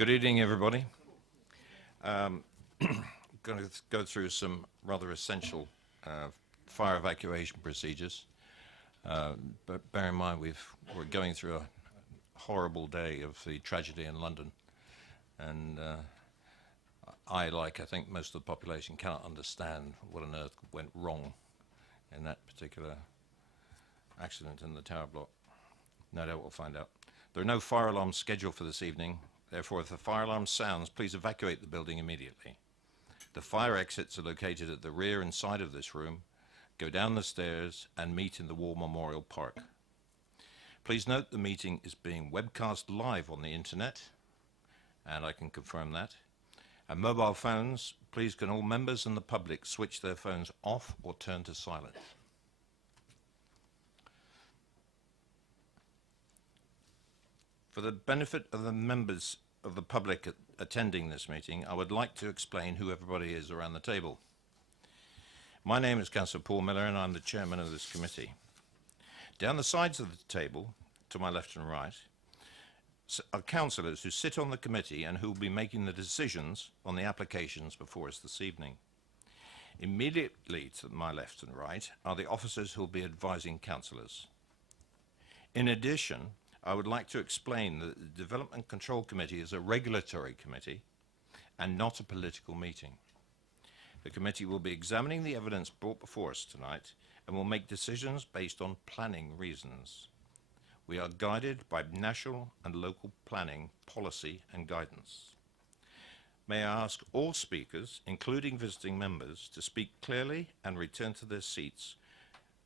Good evening, everybody. Going to go through some rather essential fire evacuation procedures. But bear in mind, we're going through a horrible day of the tragedy in London, and I think most of the population cannot understand what on earth went wrong in that particular accident in the tower block. No doubt we'll find out. There are no fire alarms scheduled for this evening. Therefore, if the fire alarm sounds, please evacuate the building immediately. The fire exits are located at the rear and side of this room. Go down the stairs and meet in the War Memorial Park. Please note the meeting is being webcast live on the internet, and I can confirm that. And mobile phones, please can all members and the public switch their phones off or turn to silent. For the benefit of the members of the public attending this meeting, I would like to explain who everybody is around the table. My name is Councillor Paul Miller, and I'm the chairman of this committee. Down the sides of the table, to my left and right, are councillors who sit on the committee and who will be making the decisions on the applications before us this evening. Immediately to my left and right are the officers who will be advising councillors. In addition, I would like to explain that the Development Control Committee is a regulatory committee and not a political meeting. The committee will be examining the evidence brought before us tonight and will make decisions based on planning reasons. We are guided by national and local planning policy and guidance. May I ask all speakers, including visiting members, to speak clearly and return to their seats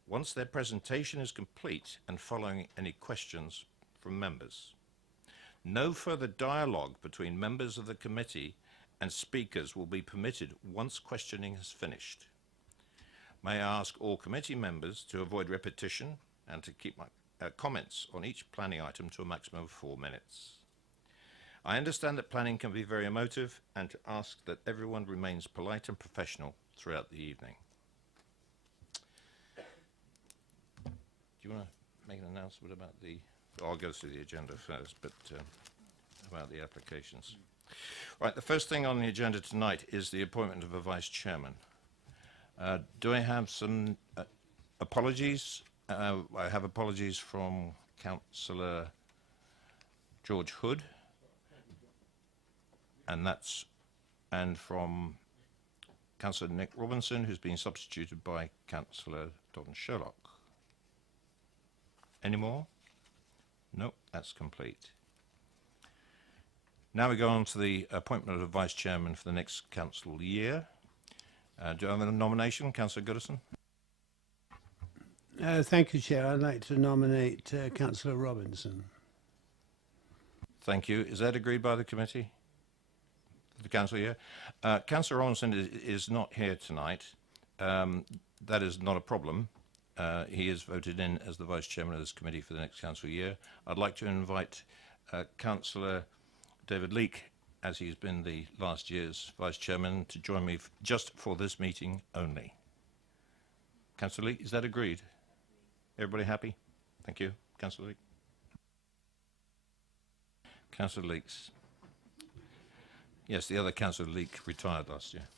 once their presentation is complete and following any questions from members. No further dialogue between members of the committee and speakers will be permitted once questioning is finished. May I ask all committee members to avoid repetition and to keep my comments on each planning item to a maximum of 4 minutes. I understand that planning can be very emotive, and to ask that everyone remains polite and professional throughout the evening. Do you want to make an announcement about the... I'll go through the agenda first, but about the applications. Right, the first thing on the agenda tonight is the appointment of a vice chairman. Do I have some apologies? I have apologies from Councillor George Hood, and from Councillor Nick Robinson, who's been substituted by Councillor Don Sherlock. Any more? No, that's complete. Now we go on to the appointment of a vice chairman for the next council year. Do I have a nomination, Councillor Goodison? Thank you, Chair. I'd like to nominate Councillor Robinson. Thank you. Is that agreed by the committee? The council year? Councillor Robinson is not here tonight. That is not a problem. He is voted in as the vice chairman of this committee for the next council year. I'd like to invite Councillor David Leake, as he's been the last year's vice chairman, to join me just for this meeting only. Councillor Leake, is that agreed? Everybody happy? Thank you. Councillor Leake. Councillor Leakes. Yes, the other Councillor Leake retired last year.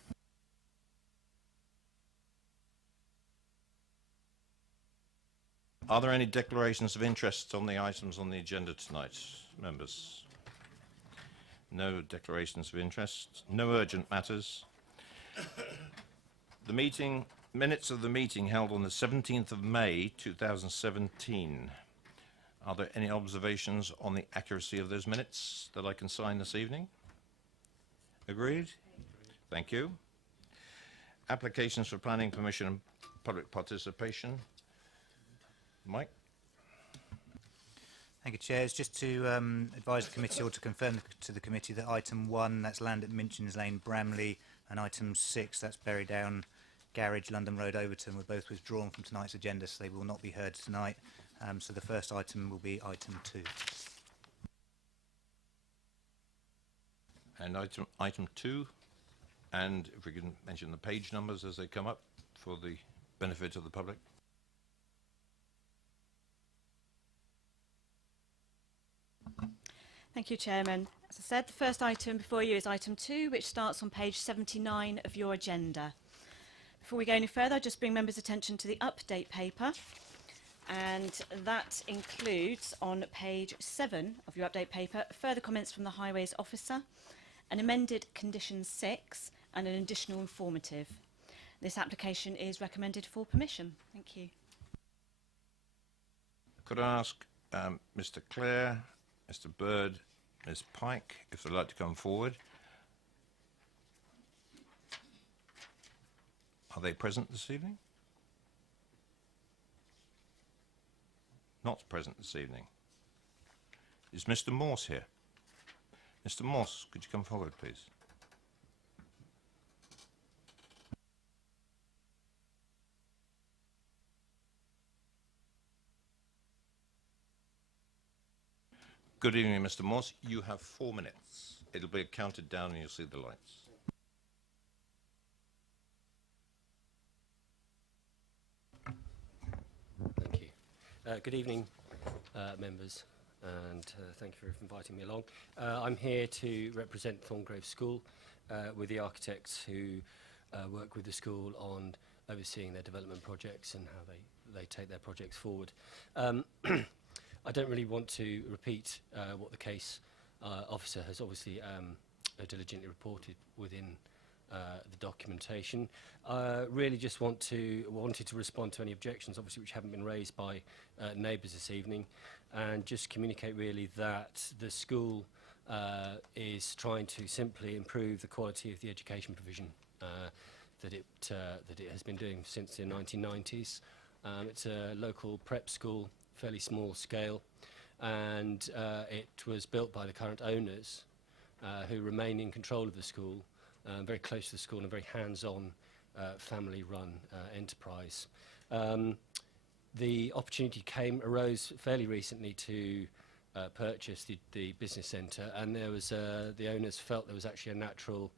Are there any declarations of interest on the items on the agenda tonight, members? No declarations of interest. No urgent matters. The minutes of the meeting held on the 17th of May 2017. Are there any observations on the accuracy of those minutes that I can sign this evening? Agreed? Thank you. Applications for planning permission and public participation. Mike? Thank you, Chair. It's just to advise the committee, or to confirm to the committee, that item 1, that's land at Minchin's Lane, Bramley, and item 6, that's Berry Down Garage, London Road, Overton, were both withdrawn from tonight's agenda, so they will not be heard tonight. So the first item will be item 2. And item 2, and if we can mention the page numbers as they come up for the benefit of the public. Thank you, Chairman. As I said, the first item before you is item 2, which starts on page 79 of your agenda. Before we go any further, I'll just bring members' attention to the update paper, and that includes on page 7 of your update paper further comments from the Highways Officer, an amended Condition 6 and an additional informative. This application is recommended for permission. Thank you. Could I ask Mr. Clare, Mr. Bird, Ms. Pike, if they'd like to come forward? Are they present this evening? Not present this evening. Is Mr. Morse here? Mr. Morse, could you come forward, please? Good evening, Mr. Morse. You have 4 minutes. It'll be counted down and you'll see the lights. Thank you. Good evening, members, and thank you for inviting me along. I'm here to represent Thorngrove School with the architects who work with the school on overseeing their development projects and how they take their projects forward. I don't really want to repeat what the case officer has obviously diligently reported within the documentation. Really just wanted to respond to any objections, obviously, which haven't been raised by neighbours this evening, and just communicate really that the school is trying to simply improve the quality of the education provision that it has been doing since the 1990s. It's a local prep school, fairly small scale, and it was built by the current owners who remain in control of the school, very close to the school, and a very hands-on family-run enterprise. The opportunity arose fairly recently to purchase the business centre, and there was the owners felt there was actually a natural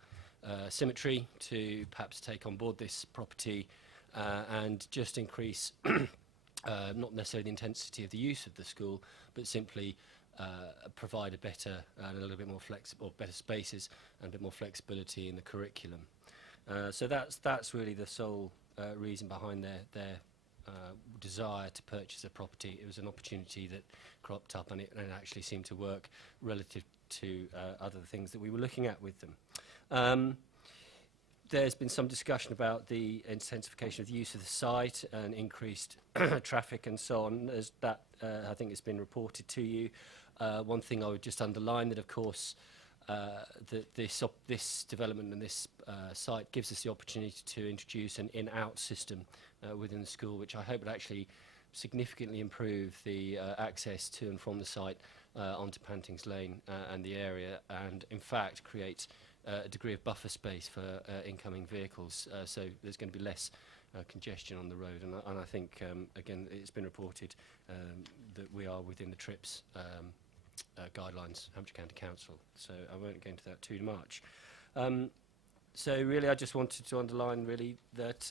symmetry to perhaps take on board this property and just increase not necessarily the intensity of the use of the school, but simply provide a better and a little bit more flexible, better spaces and a bit more flexibility in the curriculum. So that's really the sole reason behind their desire to purchase a property. It was an opportunity that cropped up, and it actually seemed to work relative to other things that we were looking at with them. There's been some discussion about the intensification of the use of the site and increased traffic and so on, as that I think has been reported to you. One thing I would just underline, that of course that this development and this site gives us the opportunity to introduce an in-out system within the school, which I hope would actually significantly improve the access to and from the site onto Pantings Lane and the area, and in fact create a degree of buffer space for incoming vehicles, so there's going to be less congestion on the road. And I think, again, it's been reported that we are within the TRIPS guidelines, Hampshire County Council, so I won't go into that too much. So really I just wanted to underline really that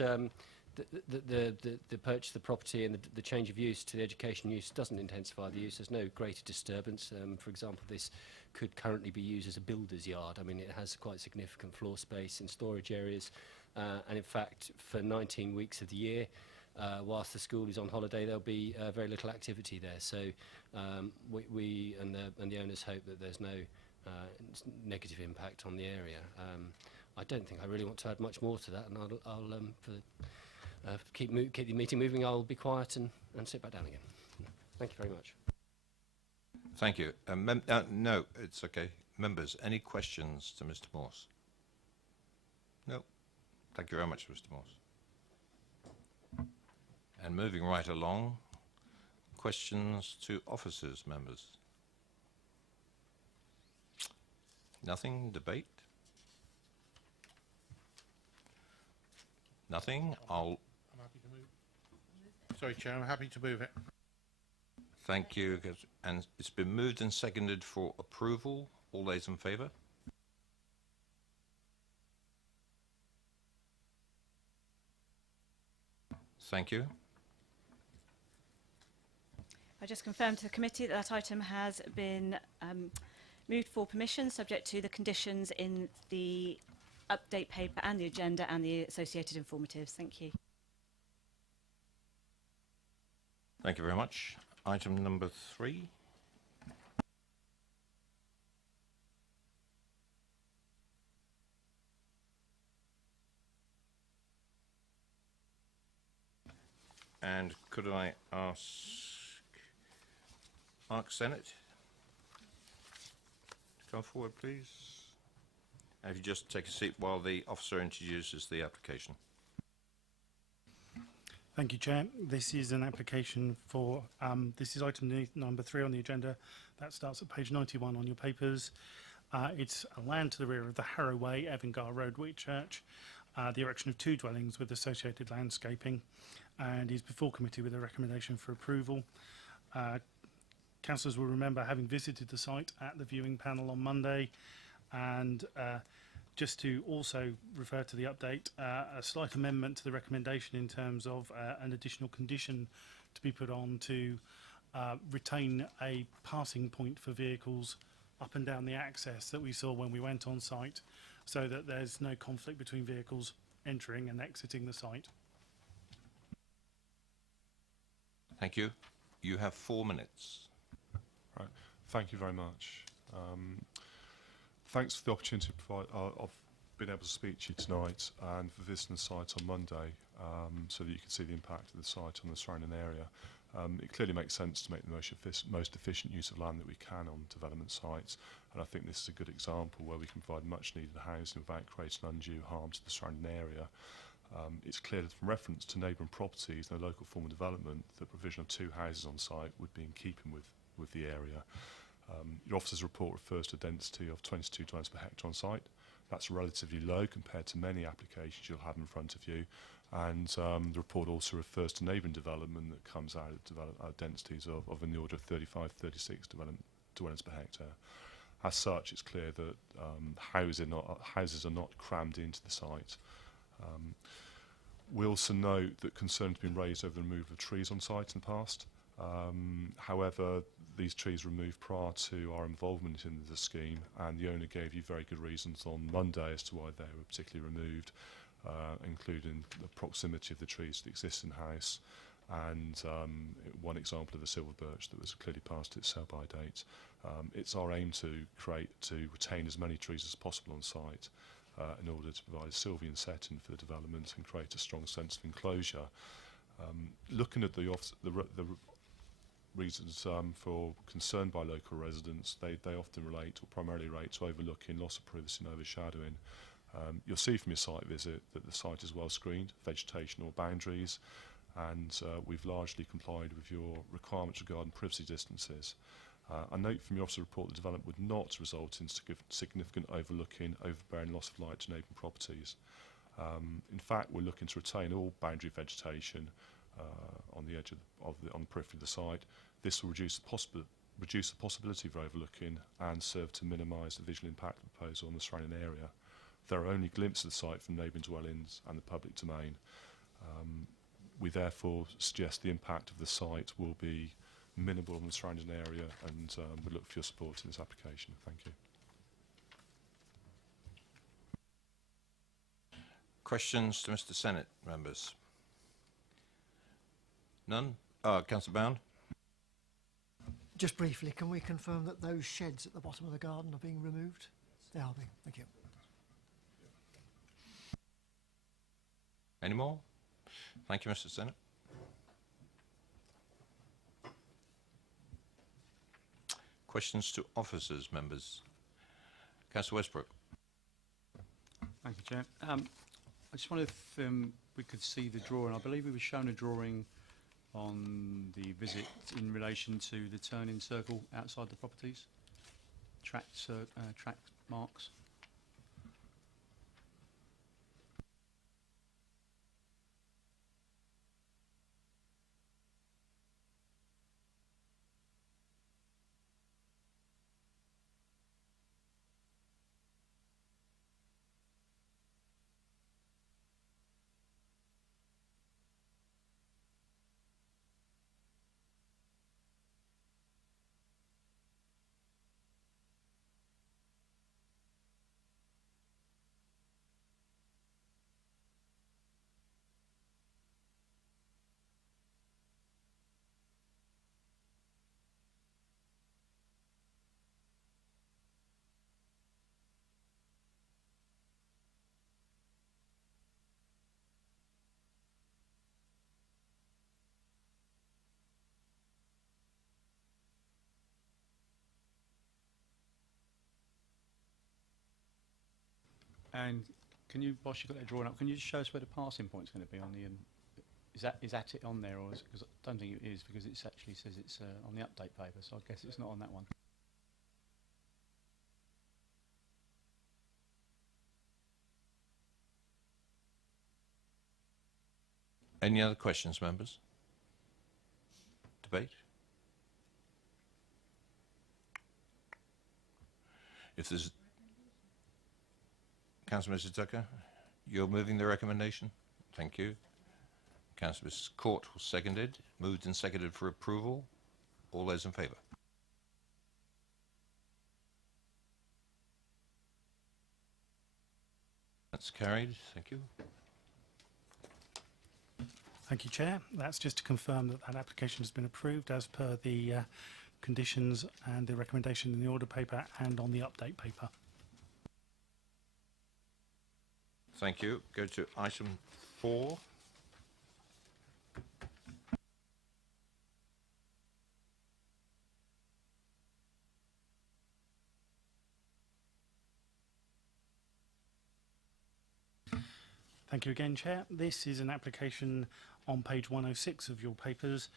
the purchase of the property and the change of use to the education use doesn't intensify the use. There's no greater disturbance. For example, this could currently be used as a builder's yard. I mean, it has quite significant floor space and storage areas, and in fact for 19 weeks of the year, whilst the school is on holiday, there'll be very little activity there. So we and the owners hope that there's no negative impact on the area. I don't think I really want to add much more to that, and I'll keep the meeting moving. I'll be quiet and sit back down again. Thank you very much. Thank you. No, it's okay. Members, any questions to Mr. Morse? No. Thank you very much, Mr. Morse. And moving right along, questions to officers, members? Nothing? Debate? Nothing? I'm happy to move. Sorry, Chair, I'm happy to move it. Thank you. And it's been moved and seconded for approval. All those in favour? Thank you. I just confirmed to the committee that that item has been Moved for permission, subject to the conditions in the update paper and the agenda and the associated informatives. Thank you. Thank you very much. Item number 3. And could I ask Mark Sennett to come forward, please? And if you just take a seat while the officer introduces the application. Thank you, Chair. This is an application for, this is item number 3 on the agenda. That starts at page 91 on your papers. It's a land to the rear of the Harrow Way, Evangar Road, Whitchurch. The erection of 2 dwellings with associated landscaping, and is before committee with a recommendation for approval. Councillors will remember having visited the site at the viewing panel on Monday, and just to also refer to the update, a slight amendment to the recommendation in terms of an additional condition to be put on to retain a passing point for vehicles up and down the access that we saw when we went on site, so that there's no conflict between vehicles entering and exiting the site. Thank you. You have 4 minutes. Right. Thank you very much. Thanks for the opportunity to provide. I've been able to speak to you tonight and for visiting the site on Monday, so that you can see the impact of the site on the surrounding area. It clearly makes sense to make the most efficient use of land that we can on development sites, and I think this is a good example where we can provide much needed housing without creating undue harm to the surrounding area. It's clear that from reference to neighbouring properties and the local form of development, the provision of 2 houses on site would be in keeping with the area. Your officer's report refers to a density of 22 dwellings per hectare on site. That's relatively low compared to many applications you'll have in front of you. And the report also refers to neighbouring development that comes out at densities of in the order of 35, 36 dwellings per hectare. As such, it's clear that houses are not crammed into the site. We also note that concerns have been raised over the removal of trees on site in the past. However, these trees were removed prior to our involvement in the scheme, and the owner gave you very good reasons on Monday as to why they were particularly removed, including the proximity of the trees to the existing house, and one example of the silver birch that was clearly past its sell-by date. It's our aim to retain as many trees as possible on site in order to provide a Sylvian setting for the development and create a strong sense of enclosure. Looking at the reasons for concern by local residents, they often relate, or primarily relate, to overlooking, loss of privacy and overshadowing. You'll see from your site visit that the site is well screened, vegetation or boundaries, and we've largely complied with your requirements regarding privacy distances. I note from your officer report the development would not result in significant overlooking, overbearing loss of light to neighbouring properties. In fact, we're looking to retain all boundary vegetation on the edge on the periphery of the site. This will reduce the possibility of overlooking and serve to minimise the visual impact of the proposal on the surrounding area. There are only glimpses of the site from neighbouring dwellings and the public domain. We therefore suggest the impact of the site will be minimal on the surrounding area, and we look for your support in this application. Thank you. Questions to Mr. Sennett, members? None? Councillor Bound? Just briefly, can we confirm that those sheds at the bottom of the garden are being removed? They are being. Thank you. Any more? Thank you, Mr. Sennett. Questions to officers, members? Councillor Westbrook. Thank you, Chair. I just wondered if we could see the drawing. I believe we were shown a drawing on the visit in relation to the turning circle outside the properties, track marks. mind, can you, whilst you've got that drawing up, can you just show us where the passing point's going to be on the, is that it on there, or is it, because I don't think it is, because it actually says it's on the update paper, so I guess it's not on that one. Any other questions, members? Debate? If there's... Councillor Mr Tucker, you're moving the recommendation? Thank you. Councillor Mrs Court was seconded. Moved and seconded for approval. All those in favour? That's carried. Thank you. Thank you, Chair. That's just to confirm that that application has been approved as per the conditions and the recommendation in the order paper and on the update paper. Thank you. Go to item 4. Thank you again, Chair. This is an application on page 106 of your papers.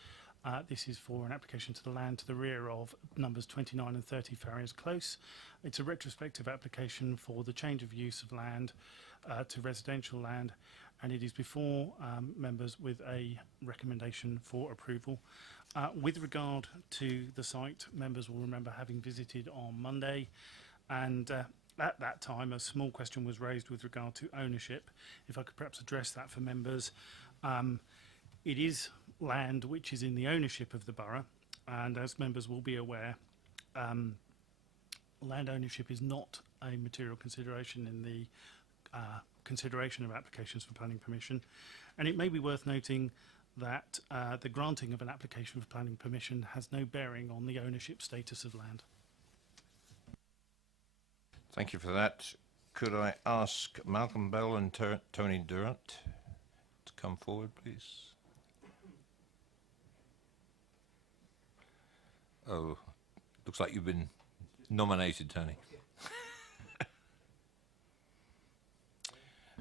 This is for an application to the land to the rear of numbers 29 and 30 Farriers Close. It's a retrospective application for the change of use of land to residential land, and it is before members with a recommendation for approval. With regard to the site, members will remember having visited on Monday, and at that time, a small question was raised with regard to ownership. If I could perhaps address that for members. It is land which is in the ownership of the borough, and as members will be aware, land ownership is not a material consideration in the consideration of applications for planning permission. And it may be worth noting that the granting of an application for planning permission has no bearing on the ownership status of land. Thank you for that. Could I ask Malcolm Bell and Tony Durant to come forward, please? Oh, looks like you've been nominated, Tony.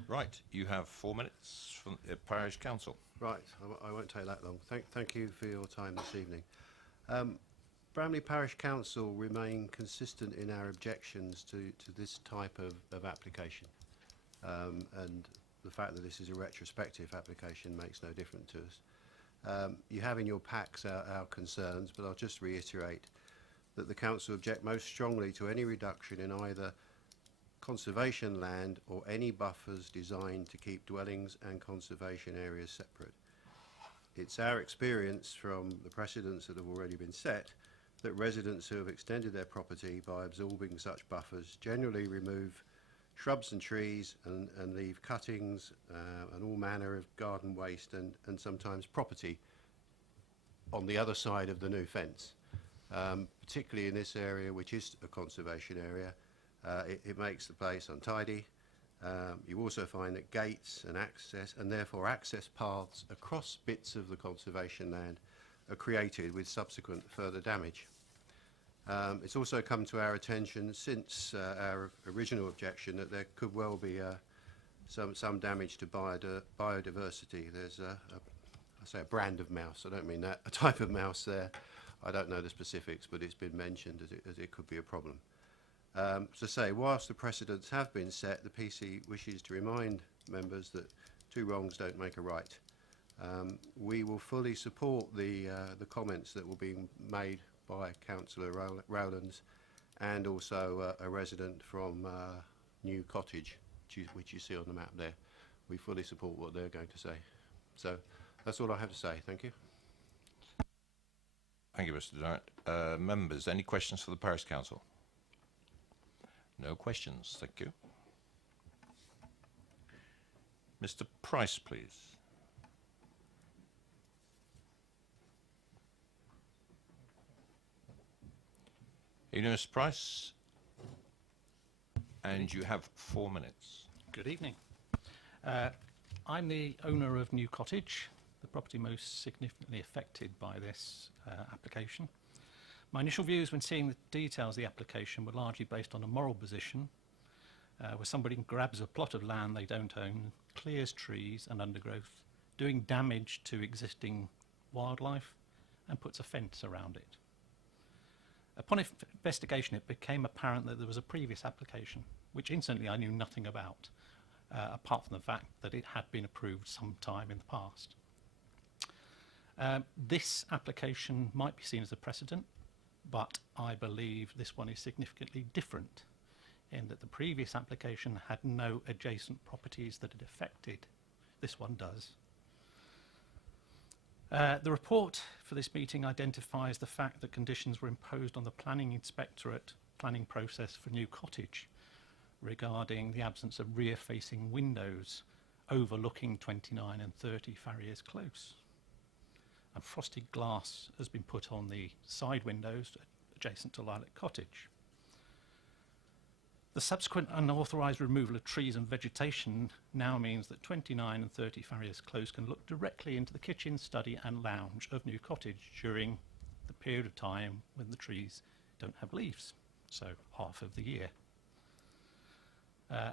Right, you have 4 minutes from the Parish Council. Right, I won't take that long. Thank you for your time this evening. Bramley Parish Council remain consistent in our objections to this type of application. And the fact that this is a retrospective application makes no difference to us. You have in your packs our concerns, but I'll just reiterate that the Council object most strongly to any reduction in either conservation land or any buffers designed to keep dwellings and conservation areas separate. It's our experience from the precedents that have already been set that residents who have extended their property by absorbing such buffers generally remove shrubs and trees and leave cuttings and all manner of garden waste and sometimes property on the other side of the new fence. Particularly in this area, which is a conservation area, it makes the place untidy. You also find that gates and access, and therefore access paths across bits of the conservation land, are created with subsequent further damage. It's also come to our attention since our original objection that there could well be some damage to biodiversity. There's I say a brand of mouse, I don't mean that, a type of mouse there. I don't know the specifics, but it's been mentioned as it could be a problem. To say, whilst the precedents have been set, the PC wishes to remind members that 2 wrongs don't make a right. We will fully support the comments that were being made by Councillor Rowlands and also a resident from New Cottage, which you see on the map there. We fully support what they're going to say. So that's all I have to say. Thank you. Thank you, Mr. Durant. Members, any questions for the Parish Council? No questions, thank you. Mr. Price, please. You know, Mr. Price, and you have 4 minutes. Good evening. I'm the owner of New Cottage, the property most significantly affected by this application. My initial views when seeing the details of the application were largely based on a moral position, where somebody grabs a plot of land they don't own, clears trees and undergrowth, doing damage to existing wildlife, and puts a fence around it. Upon investigation, it became apparent that there was a previous application, which incidentally I knew nothing about, apart from the fact that it had been approved some time in the past. This application might be seen as a precedent, but I believe this one is significantly different in that the previous application had no adjacent properties that it affected. This one does. The report for this meeting identifies the fact that conditions were imposed on the planning inspectorate planning process for New Cottage regarding the absence of rear-facing windows overlooking 29 and 30 Farriers Close. And frosted glass has been put on the side windows adjacent to Lilac Cottage. The subsequent unauthorised removal of trees and vegetation now means that 29 and 30 Farriers Close can look directly into the kitchen, study and lounge of New Cottage during the period of time when the trees don't have leaves, so half of the year.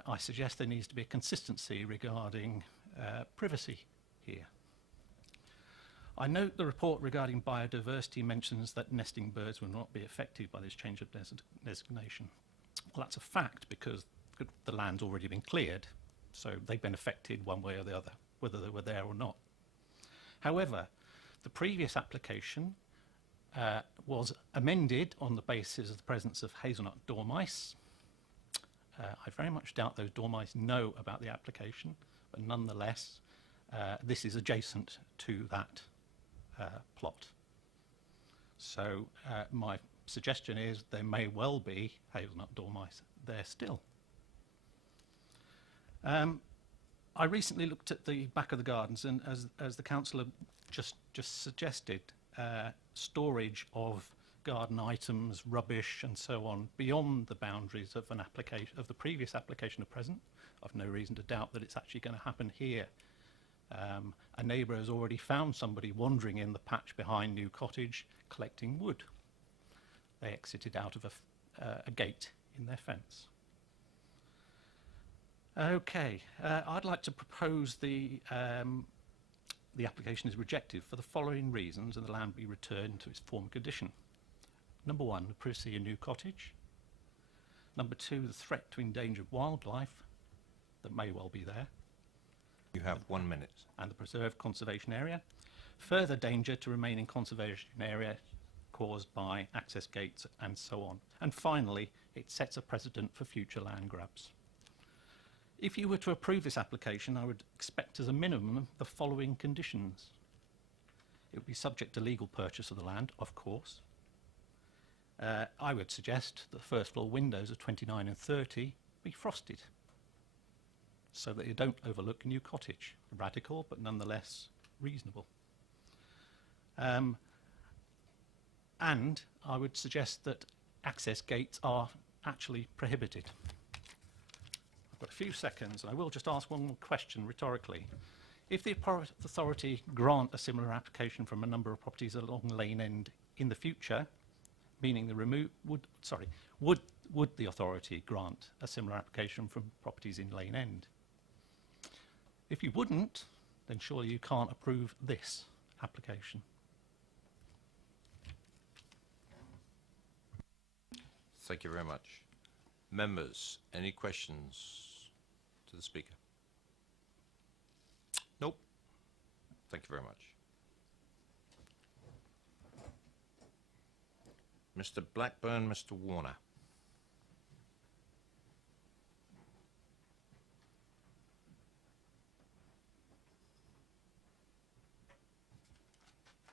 I suggest there needs to be a consistency regarding privacy here. I note the report regarding biodiversity mentions that nesting birds will not be affected by this change of designation. Well, that's a fact because the land's already been cleared, so they've been affected one way or the other, whether they were there or not. However, the previous application was amended on the basis of the presence of hazelnut dormice. I very much doubt those dormice know about the application, but nonetheless, this is adjacent to that plot. So my suggestion is there may well be hazelnut dormice there still. I recently looked at the back of the gardens, and as the councillor just suggested, storage of garden items, rubbish and so on beyond the boundaries of an application, of the previous application of present. I've no reason to doubt that it's actually going to happen here. A neighbour has already found somebody wandering in the patch behind New Cottage collecting wood. They exited out of a gate in their fence. Okay, I'd like to propose the application is rejected for the following reasons and the land be returned to its former condition. Number one, the privacy of New Cottage. Number two, the threat to endangered wildlife that may well be there. You have 1 minute. And the preserved conservation area. Further danger to remaining conservation area caused by access gates and so on. And finally, it sets a precedent for future land grabs. If you were to approve this application, I would expect as a minimum the following conditions. It would be subject to legal purchase of the land, of course. I would suggest that the first floor windows of 29 and 30 be frosted so that you don't overlook New Cottage. Radical, but nonetheless reasonable. And I would suggest that access gates are actually prohibited. I've got a few seconds, and I will just ask one more question rhetorically. If the authority grant a similar application from a number of properties along Lane End in the future, meaning the would the authority grant a similar application from properties in Lane End? If you wouldn't, then surely you can't approve this application. Thank you very much. Members, any questions to the speaker? Nope. Thank you very much. Mr. Blackburn, Mr. Warner.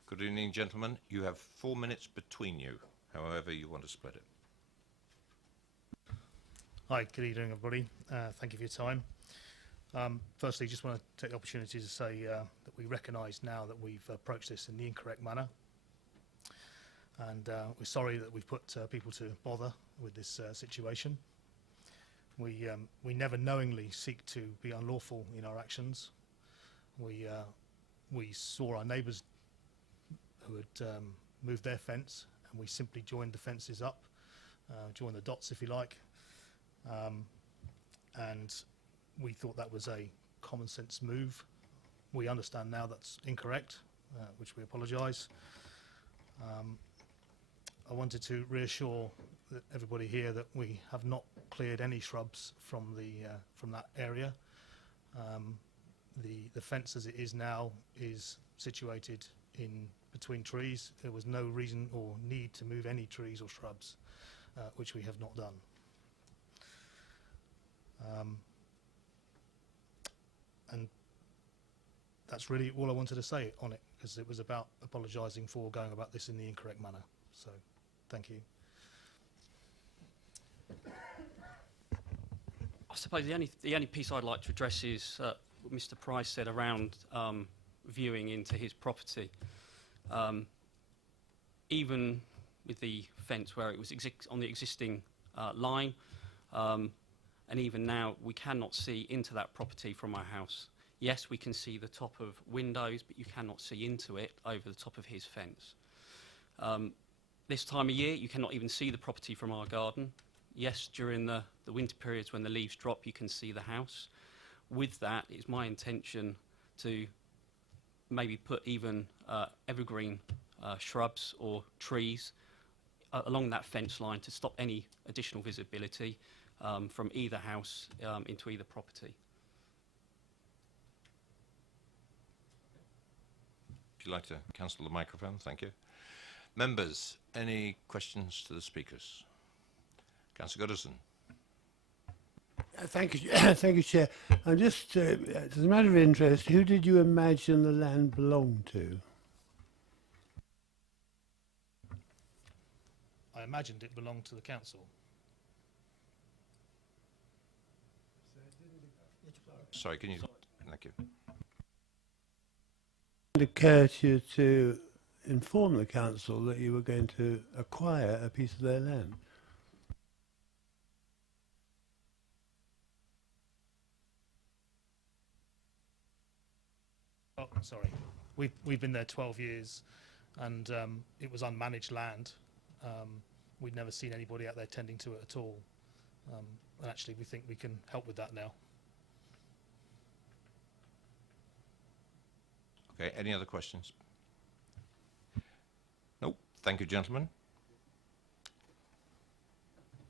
Good evening, gentlemen. You have 4 minutes between you, however you want to split it. Hi, good evening, everybody. Thank you for your time. Firstly, just want to take the opportunity to say that we recognise now that we've approached this in the incorrect manner. And we're sorry that we've put people to bother with this situation. We never knowingly seek to be unlawful in our actions. We saw our neighbours who had moved their fence, and we simply joined the fences up, joined the dots if you like. and we thought that was a common sense move. We understand now that's incorrect, which we apologise. I wanted to reassure everybody here that we have not cleared any shrubs from that area. The fence as it is now is situated in between trees. There was no reason or need to move any trees or shrubs, which we have not done. And that's really all I wanted to say on it, because it was about apologising for going about this in the incorrect manner. So, thank you. I suppose the only piece I'd like to address is what Mr. Price said around viewing into his property. Even with the fence where it was on the existing line, and even now we cannot see into that property from our house. Yes, we can see the top of windows, but you cannot see into it over the top of his fence. This time of year, you cannot even see the property from our garden. Yes, during the winter periods when the leaves drop, you can see the house. With that, it's my intention to maybe put even evergreen shrubs or trees along that fence line to stop any additional visibility from either house into either property. If you'd like to cancel the microphone, thank you. Members, any questions to the speakers? Councillor Goodison. Thank you, thank you, Chair. I'm just, as a matter of interest, who did you imagine the land belonged to? I imagined it belonged to the council. Sorry, can you? Thank you. It occurred to you to inform the council that you were going to acquire a piece of their land? Oh, sorry. We've been there 12 years, and it was unmanaged land. We'd never seen anybody out there tending to it at all. And actually, we think we can help with that now. Okay, any other questions? Nope. Thank you, gentlemen.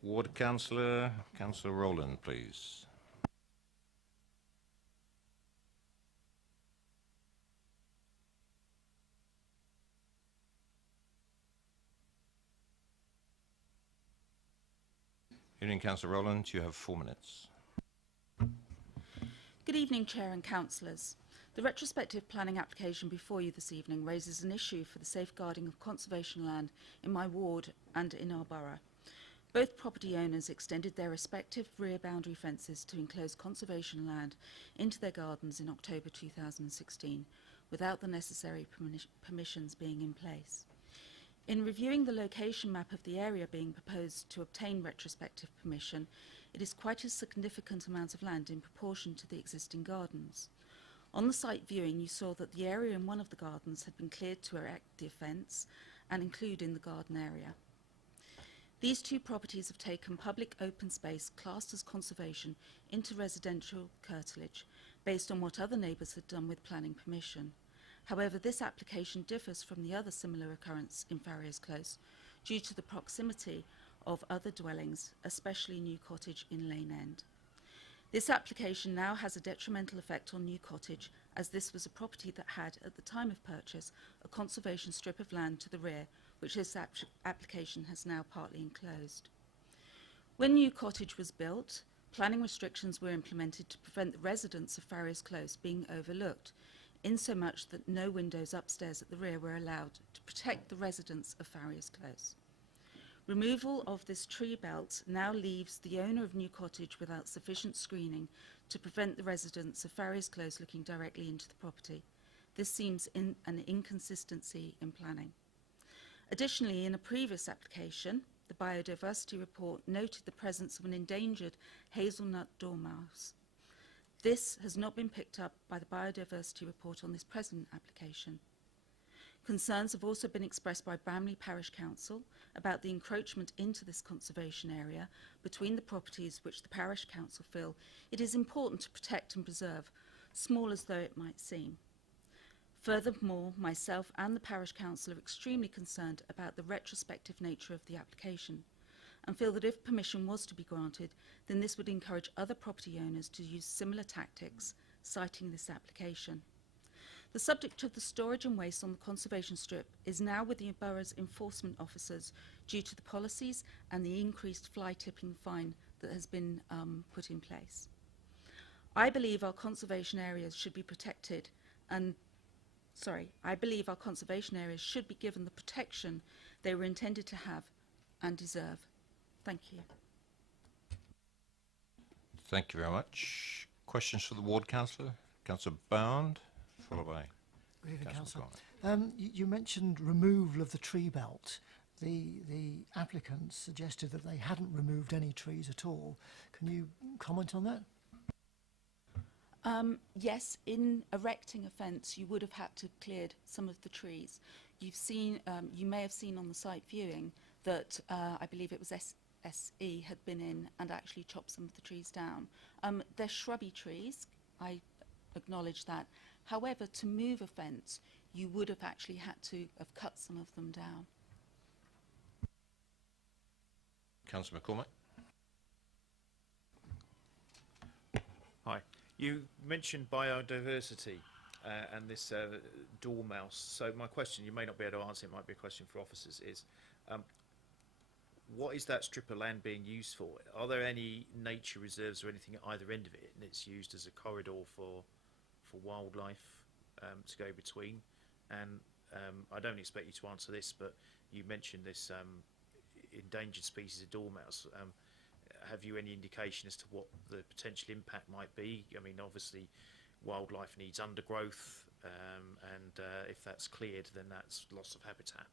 Ward Councillor, Councillor Rowland, please. Evening, Councillor Rowland. You have 4 minutes. Good evening, Chair and Councillors. The retrospective planning application before you this evening raises an issue for the safeguarding of conservation land in my ward and in our borough. Both property owners extended their respective rear boundary fences to enclose conservation land into their gardens in October 2016, without the necessary permissions being in place. In reviewing the location map of the area being proposed to obtain retrospective permission, it is quite a significant amount of land in proportion to the existing gardens. On the site viewing, you saw that the area in one of the gardens had been cleared to erect the fence and include in the garden area. These two properties have taken public open space classed as conservation into residential curtilage based on what other neighbours had done with planning permission. However, this application differs from the other similar occurrence in Farriers Close due to the proximity of other dwellings, especially New Cottage in Lane End. This application now has a detrimental effect on New Cottage, as this was a property that had, at the time of purchase, a conservation strip of land to the rear, which this application has now partly enclosed. When New Cottage was built, planning restrictions were implemented to prevent the residents of Farriers Close being overlooked, insomuch that no windows upstairs at the rear were allowed to protect the residents of Farriers Close. Removal of this tree belt now leaves the owner of New Cottage without sufficient screening to prevent the residents of Farriers Close looking directly into the property. This seems an inconsistency in planning. Additionally, in a previous application, the biodiversity report noted the presence of an endangered hazelnut dormouse. This has not been picked up by the biodiversity report on this present application. Concerns have also been expressed by Bramley Parish Council about the encroachment into this conservation area between the properties which the Parish Council feel it is important to protect and preserve, small as though it might seem. Furthermore, myself and the Parish Council are extremely concerned about the retrospective nature of the application and feel that if permission was to be granted, then this would encourage other property owners to use similar tactics, citing this application. The subject of the storage and waste on the conservation strip is now with the borough's enforcement officers due to the policies and the increased fly tipping fine that has been put in place. I believe our conservation areas should be protected and I believe our conservation areas should be given the protection they were intended to have and deserve. Thank you. Thank you very much. Questions for the ward councillor? Councillor Bound, followed by Good evening, Councillor Councillor. Conley. You mentioned removal of the tree belt. The applicants suggested that they hadn't removed any trees at all. Can you comment on that? Yes, in erecting a fence, you would have had to cleared some of the trees. You've seen, you may have seen on the site viewing that I believe it was SE had been in and actually chopped some of the trees down. They're shrubby trees, I acknowledge that. However, to move a fence, you would have actually had to have cut some of them down. Councillor McCormack. Hi. You mentioned biodiversity and this dormouse. So my question, you may not be able to answer, it might be a question for officers, is what is that strip of land being used for? Are there any nature reserves or anything at either end of it, and it's used as a corridor for wildlife to go between? And I don't expect you to answer this, but you mentioned this endangered species of dormouse. Have you any indication as to what the potential impact might be? I mean, obviously, wildlife needs undergrowth, and if that's cleared, then that's loss of habitat.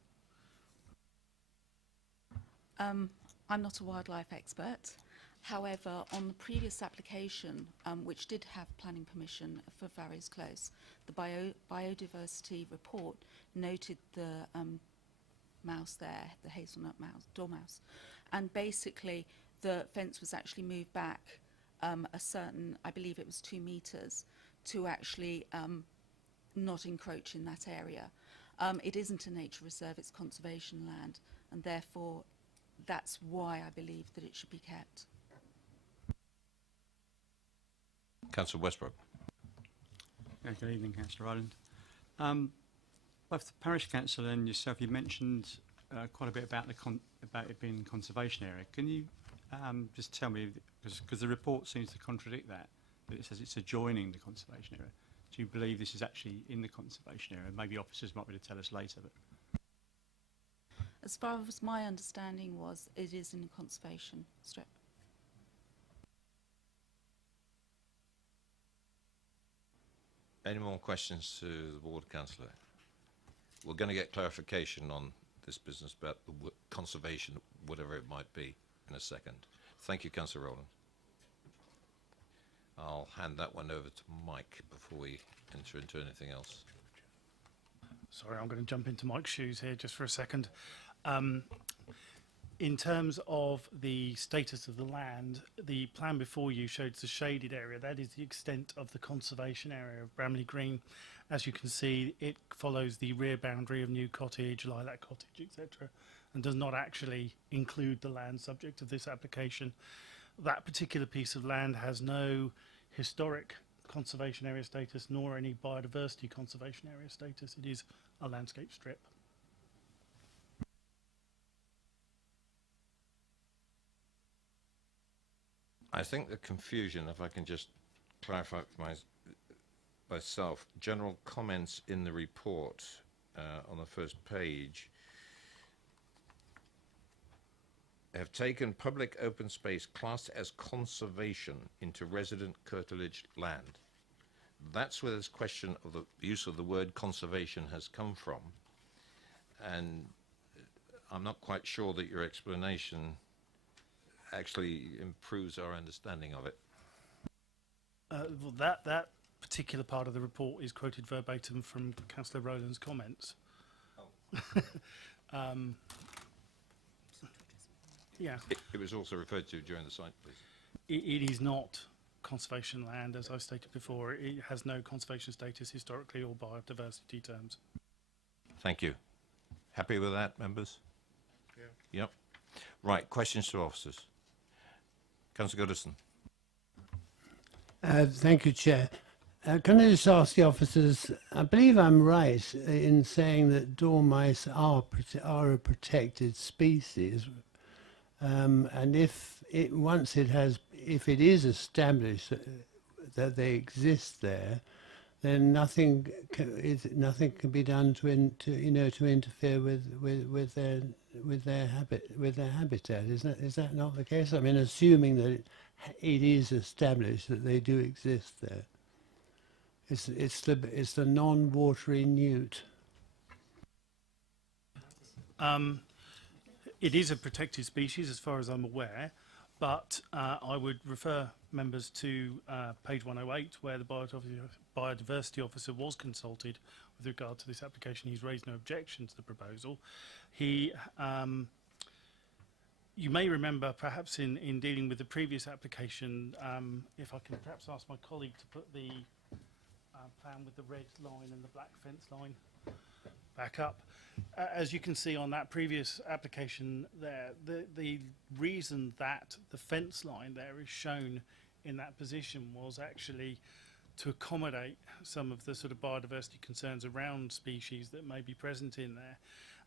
I'm not a wildlife expert. However, on the previous application, which did have planning permission for Farrier's Close, the biodiversity report noted the mouse there, the hazelnut mouse, dormouse, and basically the fence was actually moved back a certain, I believe it was 2 metres, to actually not encroach in that area. It isn't a nature reserve, it's conservation land, and therefore that's why I believe that it should be kept. Councillor Westbrook. Good evening, Councillor Rowland. Both the Parish Council and yourself, you mentioned quite a bit about about it being a conservation area. Can you just tell me, because the report seems to contradict that it says it's adjoining the conservation area. Do you believe this is actually in the conservation area? Maybe officers might be able to tell us later. But As far as my understanding was, it is in the conservation strip. Any more questions to the ward councillor? We're going to get clarification on this business about the conservation, whatever it might be, in a second. Thank you, Councillor Rowland. I'll hand that one over to Mike before we enter into anything else. Sorry, I'm going to jump into Mike's shoes here just for a second. In terms of the status of the land, the plan before you showed the shaded area. That is the extent of the conservation area of Bramley Green. As you can see, it follows the rear boundary of New Cottage, Lilac Cottage, etc., and does not actually include the land subject of this application. That particular piece of land has no historic conservation area status nor any biodiversity conservation area status. It is a landscape strip. I think the confusion, if I can just clarify for myself, general comments in the report on the first page have taken public open space classed as conservation into resident curtilage land. That's where this question of the use of the word conservation has come from. And I'm not quite sure that your explanation actually improves our understanding of it. Well, that particular part of the report is quoted verbatim from Councillor Rowland's comments. Yeah, It was also referred to during the site, please. it is not conservation land, as I stated before. It has no conservation status historically or biodiversity terms. Thank you. Happy with that, members? Yeah. Yep. Right, questions to officers. Councillor Goodison. Thank you, Chair. Can I just ask the officers, I believe I'm right in saying that dormice are a protected species, and if it is established that they exist there, then nothing can be done to interfere with their habitat. Is that not the case? I mean, assuming that it is established that they do exist there. It's the non-watery newt. It is a protected species as far as I'm aware, but I would refer members to page 108 where the biodiversity officer was consulted with regard to this application. He's raised no objection to the proposal. You may remember perhaps in dealing with the previous application, if I can perhaps ask my colleague to put the plan with the red line and the black fence line back up. As you can see on that previous application there, the reason that the fence line there is shown in that position was actually to accommodate some of the sort of biodiversity concerns around species that may be present in there.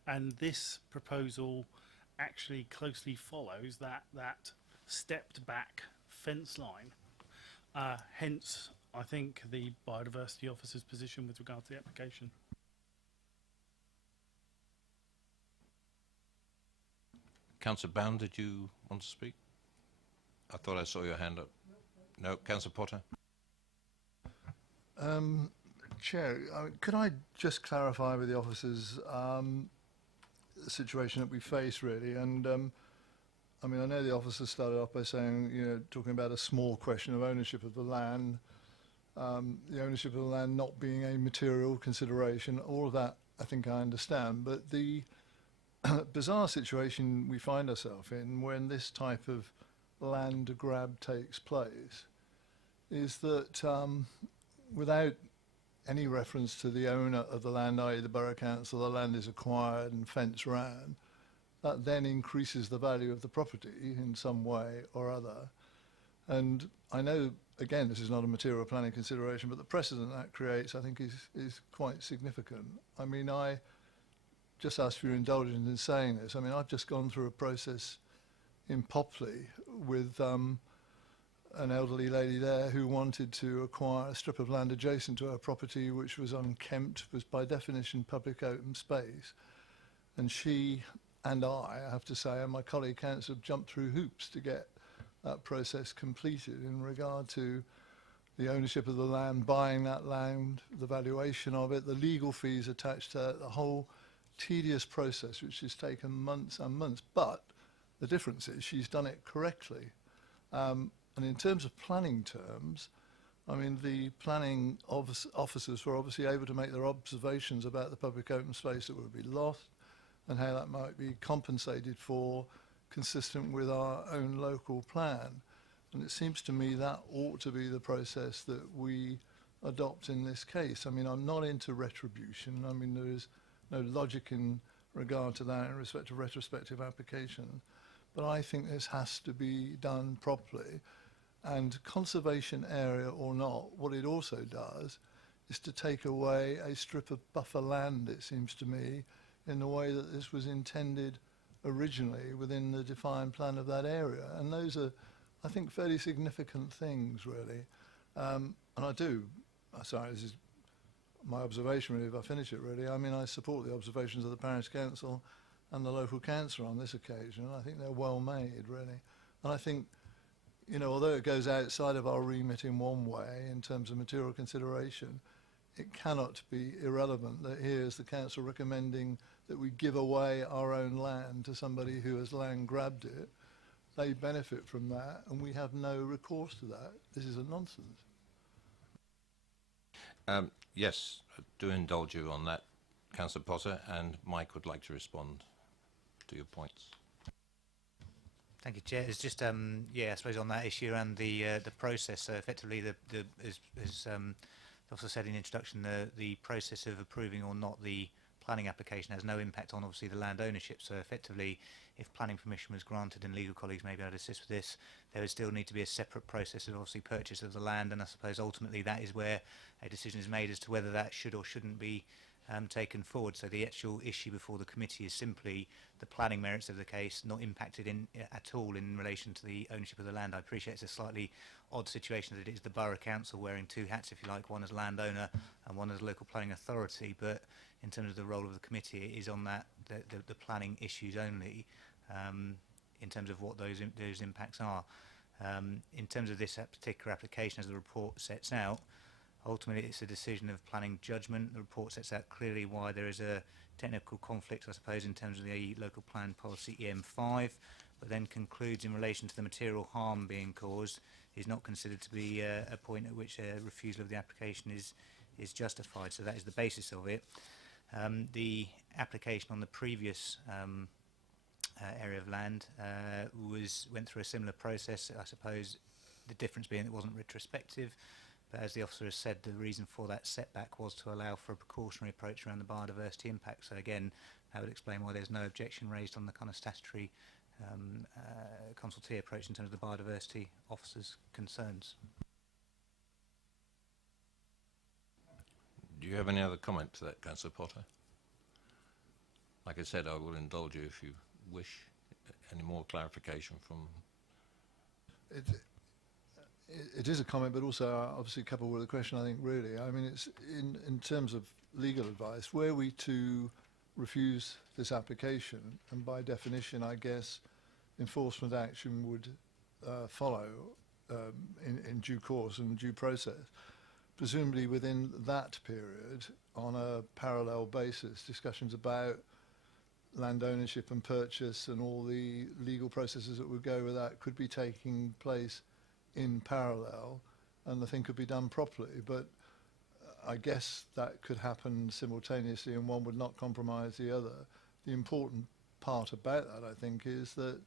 And this proposal actually closely follows that stepped back fence line. Hence, I think the biodiversity officer's position with regard to the application. Councillor Bound, did you want to speak? I thought I saw your hand up. No, Councillor Potter. Chair, could I just clarify with the officers the situation that we face, really? And I mean, I know the officers started off by saying, talking about a small question of ownership of the land, the ownership of the land not being a material consideration. All of that, I think I understand. But the bizarre situation we find ourselves in when this type of land grab takes place is that without any reference to the owner of the land, i.e. the borough council, the land is acquired and fenced round, that then increases the value of the property in some way or other. And I know, again, this is not a material planning consideration, but the precedent that creates, I think, is quite significant. I mean, I just ask for your indulgence in saying this. I mean, I've just gone through a process in Popley with an elderly lady there who wanted to acquire a strip of land adjacent to her property, which was unkempt, was by definition public open space. And she and I have to say, and my colleague councillor jumped through hoops to get that process completed in regard to the ownership of the land, buying that land, the valuation of it, the legal fees attached to it, the whole tedious process which has taken months and months. But the difference is she's done it correctly. And in terms of planning terms, I mean, the planning officers were obviously able to make their observations about the public open space that would be lost and how that might be compensated for consistent with our own local plan. And it seems to me that ought to be the process that we adopt in this case. I mean, I'm not into retribution. I mean, there is no logic in regard to that in respect to retrospective application. But I think this has to be done properly. And conservation area or not, what it also does is to take away a strip of buffer land, it seems to me, in the way that this was intended originally within the defined plan of that area. And those are, I think, fairly significant things, really. And I do, sorry, this is my observation, really, if I finish it, really. I mean, I support the observations of the parish council and the local councillor on this occasion. I think they're well made, really. And I think, although it goes outside of our remit in one way in terms of material consideration, it cannot be irrelevant that here's the council recommending that we give away our own land to somebody who has land grabbed it. They benefit from that, and we have no recourse to that. This is a nonsense. Yes, I do indulge you on that, Councillor Potter, and Mike would like to respond to your points. Thank you, Chair. It's just, yeah, I suppose on that issue around the process. So effectively, as the officer said in the introduction, the process of approving or not the planning application has no impact on obviously the land ownership. So effectively, if planning permission was granted, and legal colleagues may be able to assist with this, there would still need to be a separate process of obviously purchase of the land, and I suppose ultimately that is where a decision is made as to whether that should or shouldn't be taken forward. So the actual issue before the committee is simply the planning merits of the case, not impacted at all in relation to the ownership of the land. I appreciate it's a slightly odd situation that it is the borough council wearing two hats, if you like, one as landowner and one as local planning authority, but in terms of the role of the committee, it is on that the planning issues only, in terms of what those impacts are. In terms of this particular application, as the report sets out, ultimately it's a decision of planning judgment. The report sets out clearly why there is a technical conflict, I suppose, in terms of the local plan policy EM5, but then concludes in relation to the material harm being caused is not considered to be a point at which a refusal of the application is justified. So that is the basis of it. The application on the previous area of land went through a similar process. I suppose the difference being it wasn't retrospective, but as the officer has said, the reason for that setback was to allow for a precautionary approach around the biodiversity impact. So again, that would explain why there's no objection raised on the kind of statutory consultee approach in terms of the biodiversity officer's concerns. Do you have any other comment to that, Councillor Potter? Like I said, I will indulge you if you wish. Any more clarification from... It is a comment, but also obviously coupled with a question, I think, really. I mean, it's in terms of legal advice, were we to refuse this application, and by definition, I guess, enforcement action would follow in due course and due process. Presumably within that period, on a parallel basis, discussions about land ownership and purchase and all the legal processes that would go with that could be taking place in parallel, and the thing could be done properly. But I guess that could happen simultaneously and one would not compromise the other. The important part about that, I think, is that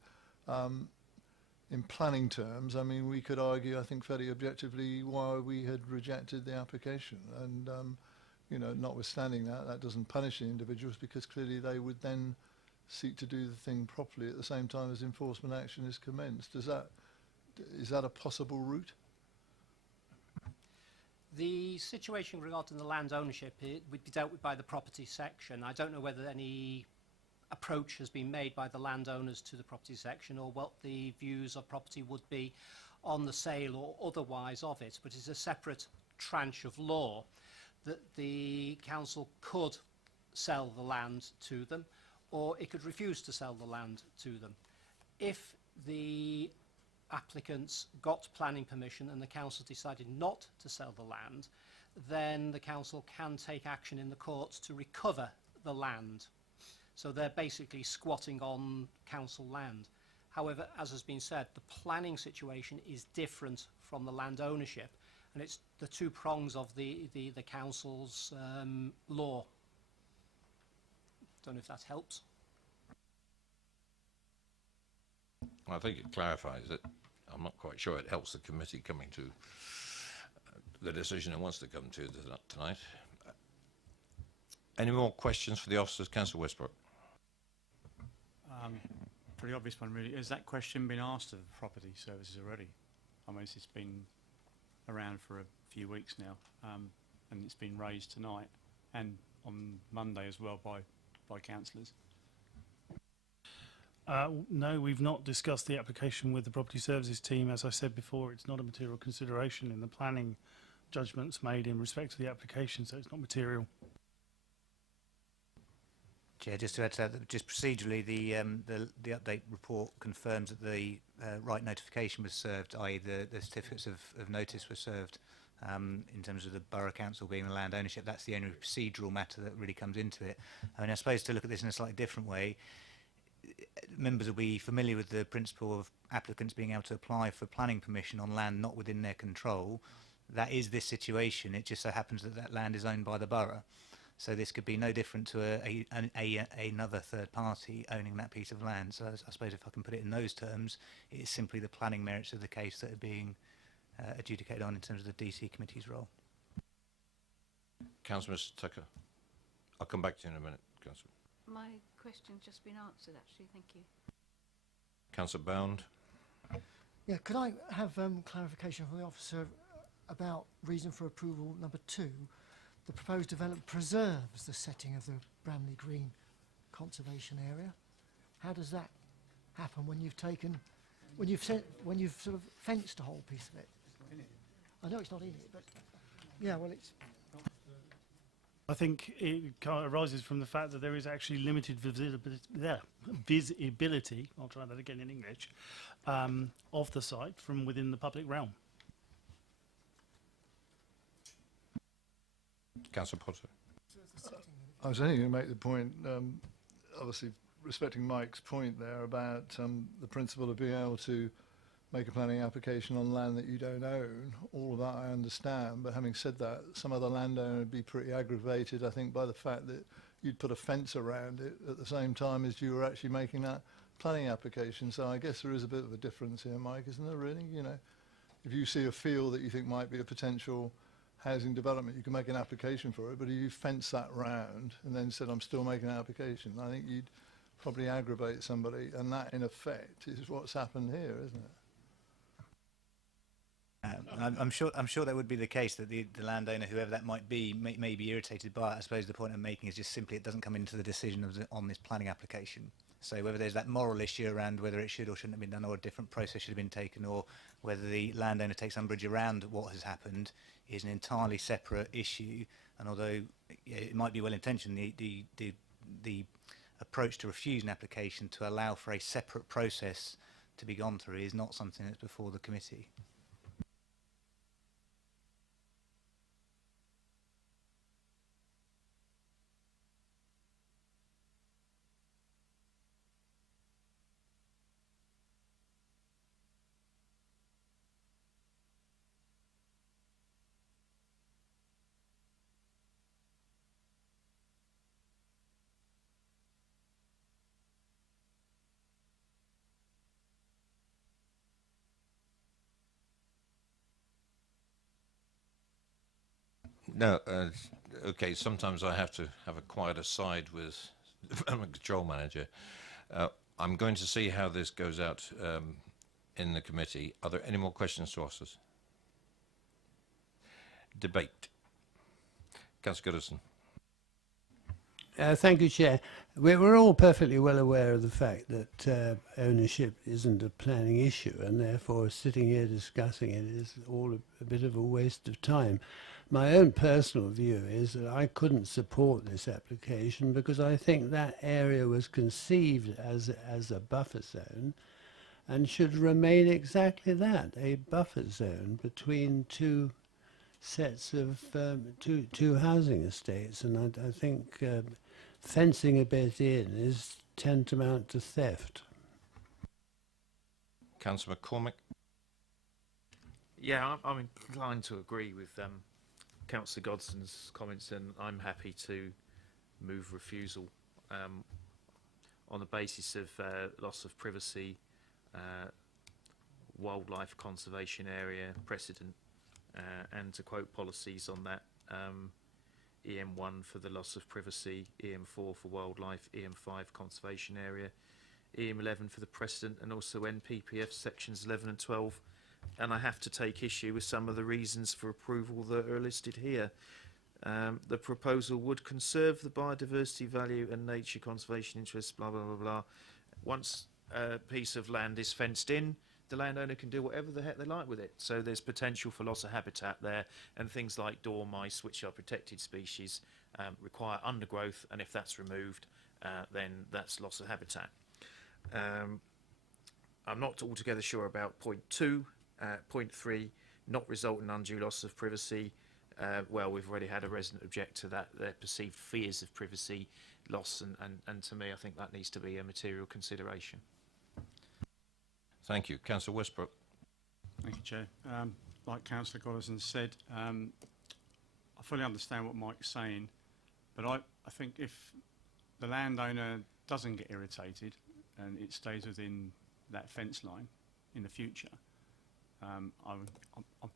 in planning terms, I mean, we could argue, I think, fairly objectively why we had rejected the application. And, you know, notwithstanding that, that doesn't punish the individuals, because clearly they would then seek to do the thing properly at the same time as enforcement action is commenced. Is that a possible route? The situation regarding the land ownership would be dealt with by the property section. I don't know whether any approach has been made by the landowners to the property section, or what the views of property would be on the sale or otherwise of it, but it's a separate tranche of law that the council could sell the land to them, or it could refuse to sell the land to them. If the applicants got planning permission and the council decided not to sell the land, then the council can take action in the courts to recover the land. So they're basically squatting on council land. However, as has been said, the planning situation is different from the land ownership, and it's the two prongs of the council's law. Don't know if that helps. Well, I think it clarifies it. I'm not quite sure it helps the committee coming to the decision it wants to come to tonight. Any more questions for the officers? Councillor Westbrook. Pretty obvious one, really. Has that question been asked of property services already? I mean, it's been around for a few weeks now, and it's been raised tonight and on Monday as well by councillors. No, we've not discussed the application with the property services team. As I said before, it's not a material consideration in the planning judgments made in respect to the application, so it's not material. Chair, just to add to that, just procedurally, the update report confirms that the right notification was served, i.e. the certificates of notice were served in terms of the borough council being the land ownership. That's the only procedural matter that really comes into it. I mean, I suppose to look at this in a slightly different way, members will be familiar with the principle of applicants being able to apply for planning permission on land not within their control. That is this situation. It just so happens that that land is owned by the borough. So this could be no different to another third party owning that piece of land. So I suppose if I can put it in those terms, it's simply the planning merits of the case that are being adjudicated on in terms of the DC committee's role. Councillor Mr Tucker. I'll come back to you in a minute, Councillor. My question's just been answered, actually. Thank you. Councillor Bound. Yeah, could I have clarification from the officer about reason for approval number 2? The proposed development preserves the setting of the Bramley Green conservation area. How does that happen when you've sort of fenced a whole piece of it? I know it's not in it, but yeah, well, it's. I think it arises from the fact that there is actually limited visibility, I'll try that again in English, of the site from within the public realm. Councillor Potter. I was only going to make the point, obviously respecting Mike's point there about the principle of being able to make a planning application on land that you don't own. All of that I understand, but having said that, some other landowner would be pretty aggravated, I think, by the fact that you'd put a fence around it at the same time as you were actually making that planning application. So I guess there is a bit of a difference here, Mike, isn't there, really? You know, if you see a field that you think might be a potential housing development, you can make an application for it, but if you fence that round and then said, I'm still making an application, I think you'd probably aggravate somebody, and that, in effect, is what's happened here, isn't it? I'm sure that would be the case, that the landowner, whoever that might be, may be irritated by it. I suppose the point I'm making is just simply it doesn't come into the decision on this planning application. So whether there's that moral issue around whether it should or shouldn't have been done, or a different process should have been taken, or whether the landowner takes umbrage around what has happened, is an entirely separate issue. And although it might be well intentioned, the approach to refuse an application to allow for a separate process to be gone through is not something that's before the committee. No, okay, sometimes I have to have a quiet aside with the development control manager. I'm going to see how this goes out in the committee. Are there any more questions to officers? Debate. Councillor Goodison. Thank you, Chair. We're all perfectly well aware of the fact that ownership isn't a planning issue, and therefore sitting here discussing it is all a bit of a waste of time. My own personal view is that I couldn't support this application because I think that area was conceived as a buffer zone and should remain exactly that, a buffer zone between two sets of two housing estates. And I think fencing a bit in is tantamount to theft. Councillor McCormick. Yeah, I'm inclined to agree with Councillor Godson's comments, and I'm happy to move refusal on the basis of loss of privacy, wildlife conservation area precedent, and to quote policies on that, EM1 for the loss of privacy, EM4 for wildlife, EM5 conservation area, EM11 for the precedent, and also NPPF sections 11 and 12. And I have to take issue with some of the reasons for approval that are listed here. The proposal would conserve the biodiversity value and nature conservation interests, blah, blah, blah, blah. Once a piece of land is fenced in, the landowner can do whatever the heck they like with it. So there's potential for loss of habitat there, and things like dormice, which are protected species, require undergrowth, and if that's removed, then that's loss of habitat. I'm not altogether sure about point 2. Point 3, not result in undue loss of privacy. Well, we've already had a resident object to that, their perceived fears of privacy loss, and to me, I think that needs to be a material consideration. Thank you. Councillor Westbrook. Thank you, Chair. Like Councillor Goddison said, I fully understand what Mike's saying, But I think if the landowner doesn't get irritated and it stays within that fence line in the future, I'm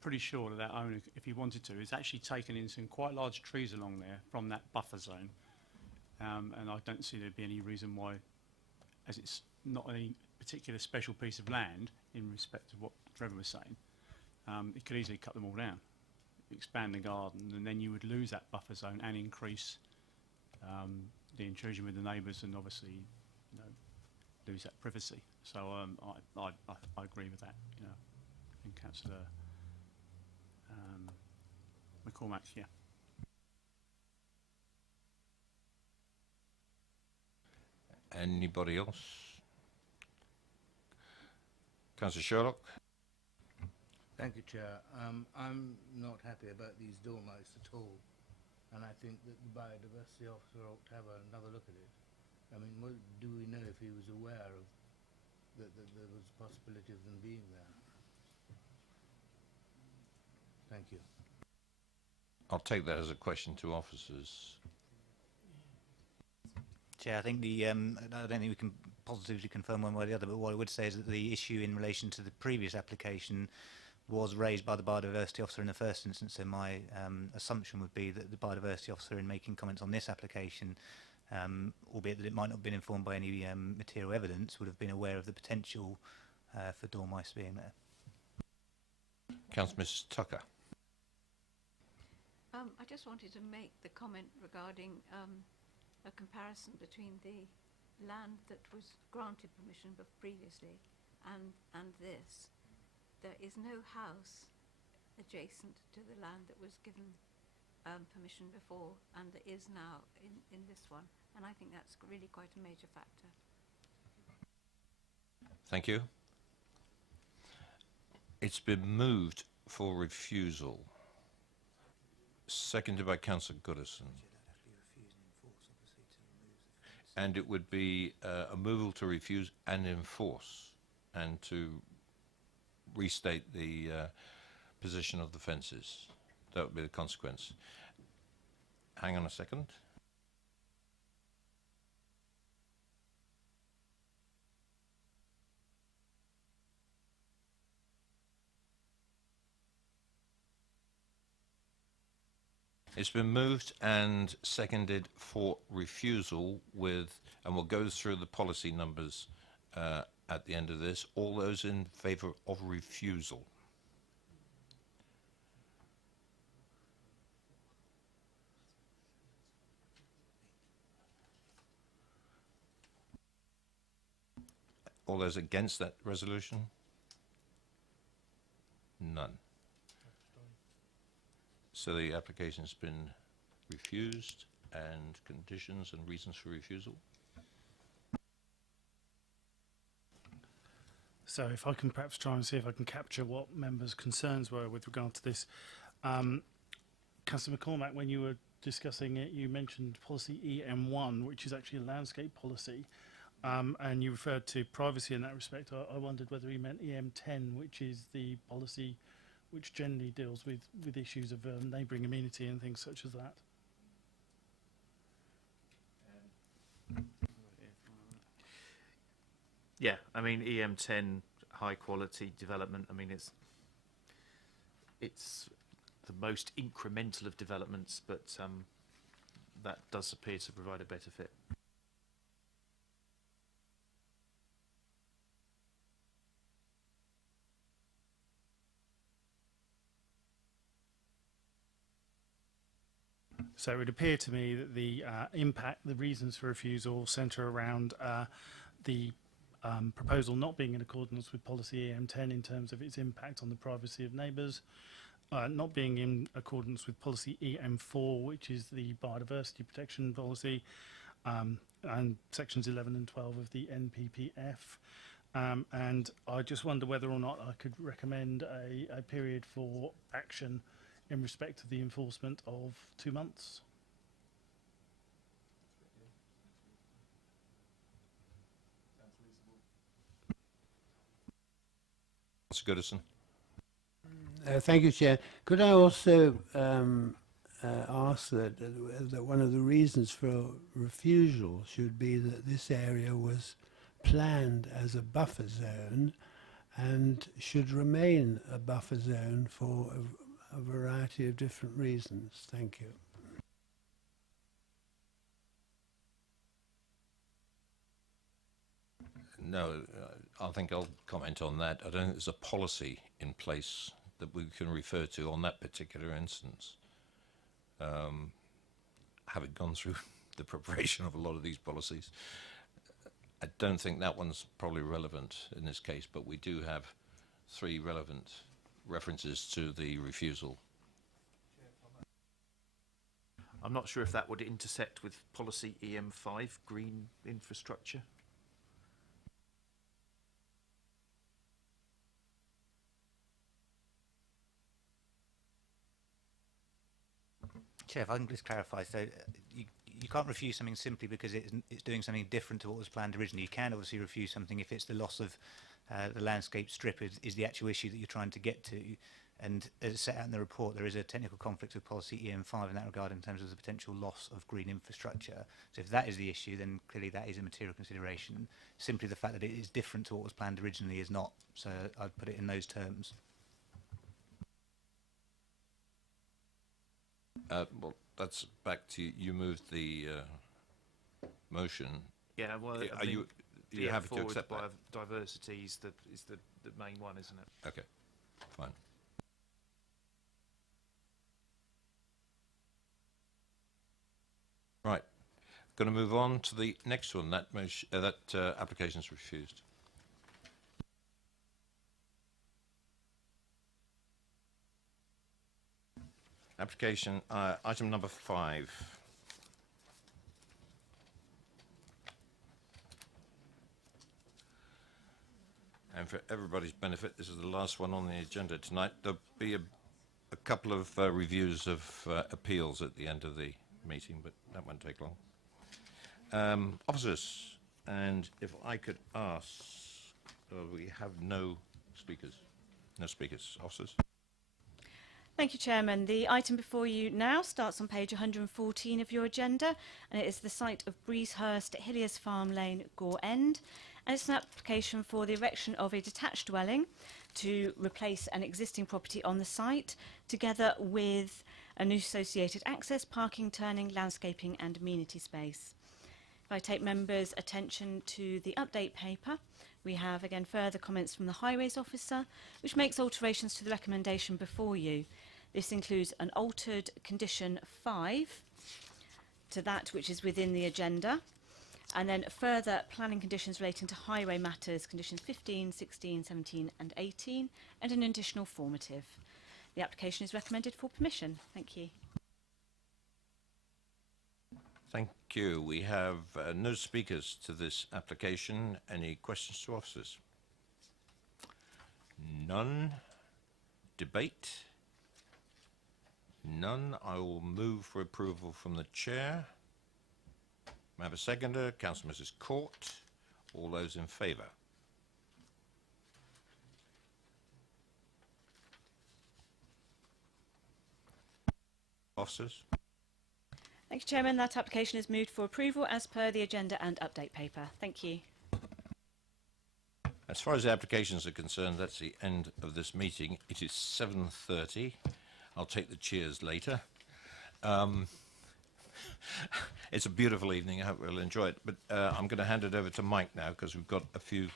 pretty sure that that owner, if he wanted to, is actually taken in some quite large trees along there from that buffer zone. And I don't see there'd be any reason why, as it's not any particular special piece of land in respect to what Trevor was saying, it could easily cut them all down, expand the garden, and then you would lose that buffer zone and increase the intrusion with the neighbours, and obviously, you know, lose that privacy. So I agree with that. You know, and Councillor McCormack, yeah. Anybody else? Councillor Sherlock? Thank you, Chair. I'm not happy about these dormice at all, and I think that the biodiversity officer ought to have another look at it. I mean, do we know if he was aware of that there was a possibility of them being there? Thank you. I'll take that as a question to officers. Chair, I think I don't think we can positively confirm one way or the other, but what I would say is that the issue in relation to the previous application was raised by the biodiversity officer in the first instance, so my assumption would be that the biodiversity officer, in making comments on this application, albeit that it might not have been informed by any material evidence, would have been aware of the potential for dormice being there. Councillor Mrs Tucker. I just wanted to make the comment regarding a comparison between the land that was granted permission previously and this. There is no house adjacent to the land that was given permission before, and there is now in this one, and I think that's really quite a major factor. Thank you. It's been moved for refusal. Seconded by Councillor Goodison. And it would be a moval to refuse and enforce, and to restate the position of the fences. That would be the consequence. Hang on a second. It's been moved and seconded for refusal with, and we'll go through the policy numbers at the end of this. All those in favour of refusal? All those against that resolution? None. So the application's been refused, and conditions and reasons for refusal? So if I can perhaps try and see if I can capture what members' concerns were with regard to this. Councillor McCormack, when you were discussing it, you mentioned policy EM1, which is actually a landscape policy, and you referred to privacy in that respect. I wondered whether he meant EM10, which is the policy which generally deals with issues of neighbouring amenity and things such as that. Yeah, I mean EM10, high quality development. I mean it's the most incremental of developments, but that does appear to provide a better fit. So it would appear to me that the the reasons for refusal centre around the proposal not being in accordance with policy EM10 in terms of its impact on the privacy of neighbours, not being in accordance with policy EM4, which is the biodiversity protection policy, and sections 11 and 12 of the NPPF. And I just wonder whether or not I could recommend a period for action in respect of the enforcement of 2 months. Mr. Goodison. Thank you, Chair. Could I also ask that one of the reasons for refusal should be that this area was planned as a buffer zone and should remain a buffer zone for a variety of different reasons. Thank you. No, I think I'll comment on that. I don't think there's a policy in place that we can refer to on that particular instance. Having gone through the preparation of a lot of these policies, I don't think that one's probably relevant in this case, but we do have 3 relevant references to the refusal. I'm not sure if that would intersect with policy EM5, green infrastructure. Chair, if I can just clarify, so you can't refuse something simply because it's doing something different to what was planned originally. You can obviously refuse something if it's the loss of the landscape strip is the actual issue that you're trying to get to. And as set out in the report, there is a technical conflict with policy EM5 in that regard in terms of the potential loss of green infrastructure. So if that is the issue, then clearly that is a material consideration. Simply the fact that it is different to what was planned originally is not. So I'd put it in those terms. Well, that's back to you moved the motion. Yeah, well, Are you happy to EM4 accept that? diversity is the main one, isn't it? Okay, fine. Right, going to move on to the next one. That application is refused. Application item number 5. And for everybody's benefit, this is the last one on the agenda tonight. There'll be a couple of reviews of appeals at the end of the meeting, but that won't take long. Officers, and if I could ask, we have no speakers. No speakers. Officers. Thank you, Chairman. The item before you now starts on page 114 of your agenda, and it is the site of Breezehurst, Hilliers Farm Lane, Gore End. And it's an application for the erection of a detached dwelling to replace an existing property on the site, together with a new associated access, parking, turning, landscaping and amenity space. If I take members' attention to the update paper, we have again further comments from the Highways Officer, which makes alterations to the recommendation before you. This includes an altered condition 5 to that which is within the agenda, and then further planning conditions relating to highway matters, conditions 15, 16, 17 and 18, and an additional formative. The application is recommended for permission. Thank you. Thank you. We have no speakers to this application. Any questions to officers? None. Debate? None. I will move for approval from the chair. May I have a seconder? Councillor Mrs. Court. All those in favour? Officers? Thank you, Chairman. That application is moved for approval as per the agenda and update paper. Thank you. As far as the applications are concerned, that's the end of this meeting. It is 7:30. I'll take the cheers later. It's a beautiful evening. I hope we'll enjoy it. But I'm going to hand it over to Mike now because we've got a few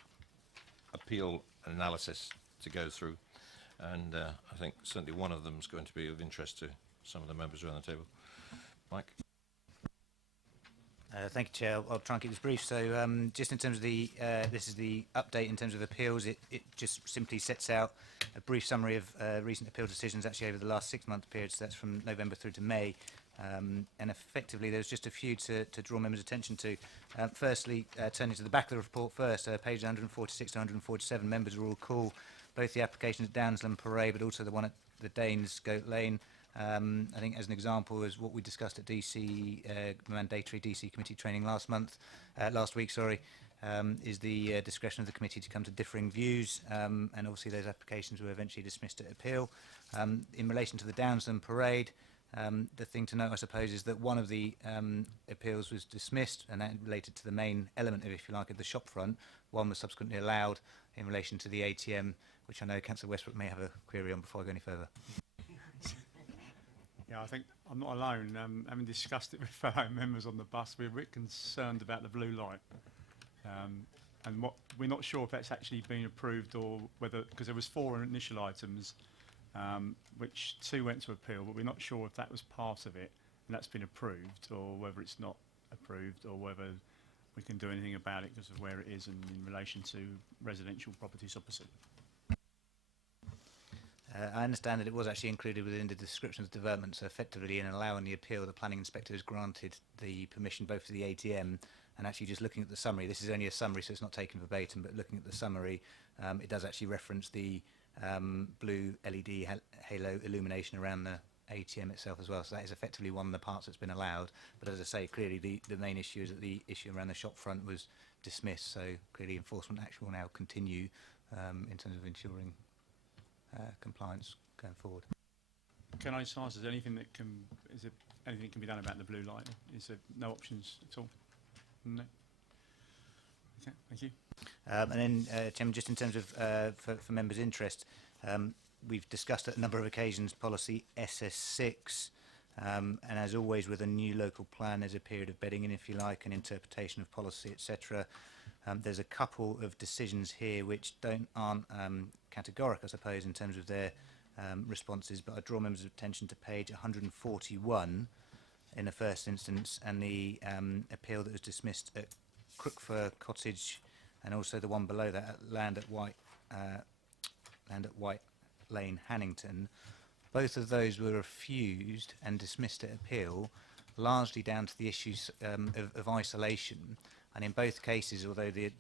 appeal analysis to go through. And I think certainly one of them is going to be of interest to some of the members around the table. Mike. Thank you, Chair. I'll try and keep this brief. So just in terms of the, this is the update in terms of appeals. It just simply sets out a brief summary of recent appeal decisions actually over the last 6-month period. So that's from November through to May. And effectively, there's just a few to draw members' attention to. Firstly, turning to the back of the report first, pages 146 to 147, members will recall both the applications at Downsland Parade, but also the one at the Danes Goat Lane. I think as an example is what we discussed at DC, mandatory DC committee training last week, is the discretion of the committee to come to differing views, and obviously those applications were eventually dismissed at appeal. In relation to the Downsland Parade, The thing to note, I suppose, is that one of the appeals was dismissed, and that related to the main element of, if you like, of the shopfront. One was subsequently allowed in relation to the ATM, which I know Councillor Westbrook may have a query on before I go any further. Yeah, I think I'm not alone. Having discussed it with fellow members on the bus, we're a bit concerned about the blue light. And we're not sure if that's actually been approved or whether, because there was 4 initial items, which 2 went to appeal, but we're not sure if that was part of it and that's been approved, or whether it's not approved, or whether we can do anything about it because of where it is and in relation to residential properties opposite. I understand that it was actually included within the description of development, so effectively in allowing the appeal, the planning inspector has granted the permission both for the ATM and actually just looking at the summary. This is only a summary, so it's not taken verbatim, but looking at the summary, it does actually reference the blue LED halo illumination around the ATM itself as well, so that is effectively one of the parts that's been allowed. But as I say, clearly the main issue is that the issue around the shop front was dismissed, so clearly enforcement action will now continue in terms of ensuring compliance going forward. Can I just ask, is there anything that can be done about the blue light? Is there no options at all? No. Okay, thank you. And then, Chairman, just in terms of for members' interest, we've discussed at a number of occasions policy SS6, and as always with a new local plan, there's a period of bedding in, if you like, and interpretation of policy, etc. There's a couple of decisions here which aren't categoric, I suppose, in terms of their responses, but I draw members' attention to page 141 in the first instance, and the appeal that was dismissed at Crookfur Cottage, and also the one below that, Land at White Lane, Hannington. Both of those were refused and dismissed at appeal, largely down to the issues of isolation. And in both cases, although the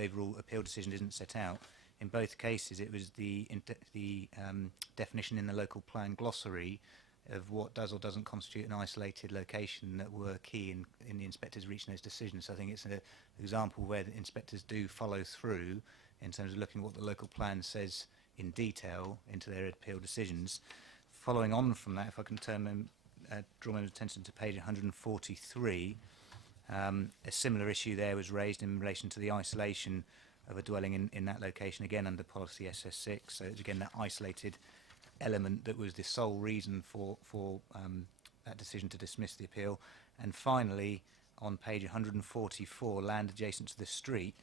overall appeal decision isn't set out, in both cases it was the definition in the local plan glossary of what does or doesn't constitute an isolated location that were key in the inspectors reaching those decisions. So I think it's an example where the inspectors do follow through in terms of looking at what the local plan says in detail into their appeal decisions. Following on from that, if I can draw my attention to page 143, a similar issue there was raised in relation to the isolation of a dwelling in that location, again under policy SS6. So it's again that isolated element that was the sole reason for that decision to dismiss the appeal. And finally, on page 144, land adjacent to the street,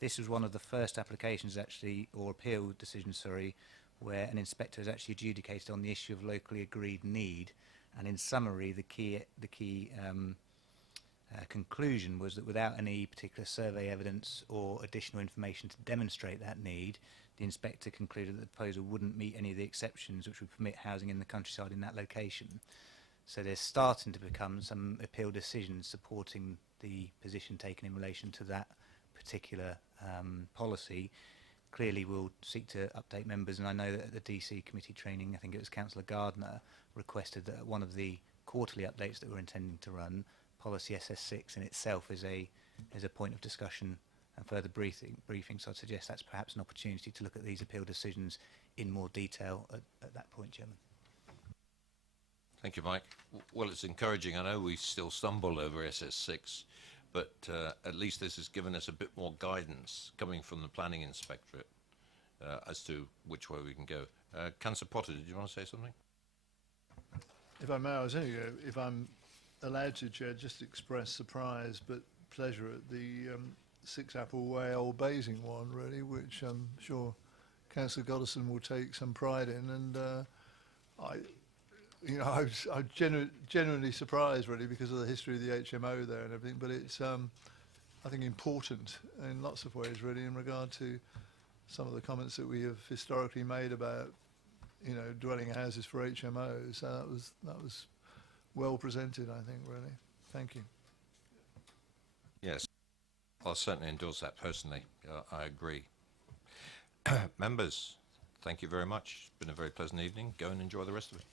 this was one of the first applications actually, or appeal decisions, sorry, where an inspector has actually adjudicated on the issue of locally agreed need. And in summary, the key conclusion was that without any particular survey evidence or additional information to demonstrate that need, the inspector concluded that the proposal wouldn't meet any of the exceptions which would permit housing in the countryside in that location. So there's starting to become some appeal decisions supporting the position taken in relation to that particular policy. Clearly we'll seek to update members, and I know that at the DC committee training, I think it was Councillor Gardner requested that one of the quarterly updates that we're intending to run, policy SS6 in itself is a point of discussion and further briefing. So I'd suggest that's perhaps an opportunity to look at these appeal decisions in more detail at that point, Chairman. Thank you, Mike. Well, it's encouraging. I know we still stumble over SS6, but at least this has given us a bit more guidance coming from the planning inspectorate as to which way we can go. Councillor Potter, did you want to say something? If I may, I was only, if I'm allowed to, Chair, just express surprise but pleasure at the 6 Apple Way Old Basing one, really, which I'm sure Councillor Goddison will take some pride in, and I was genuinely surprised, really, because of the history of the HMO there and everything. But it's, I think, important in lots of ways, really, in regard to some of the comments that we have historically made about, dwelling houses for HMOs. So that was well presented, I think, really. Thank you. Yes, I'll certainly endorse that personally. I agree. Members, thank you very much. It's been a very pleasant evening. Go and enjoy the rest of it.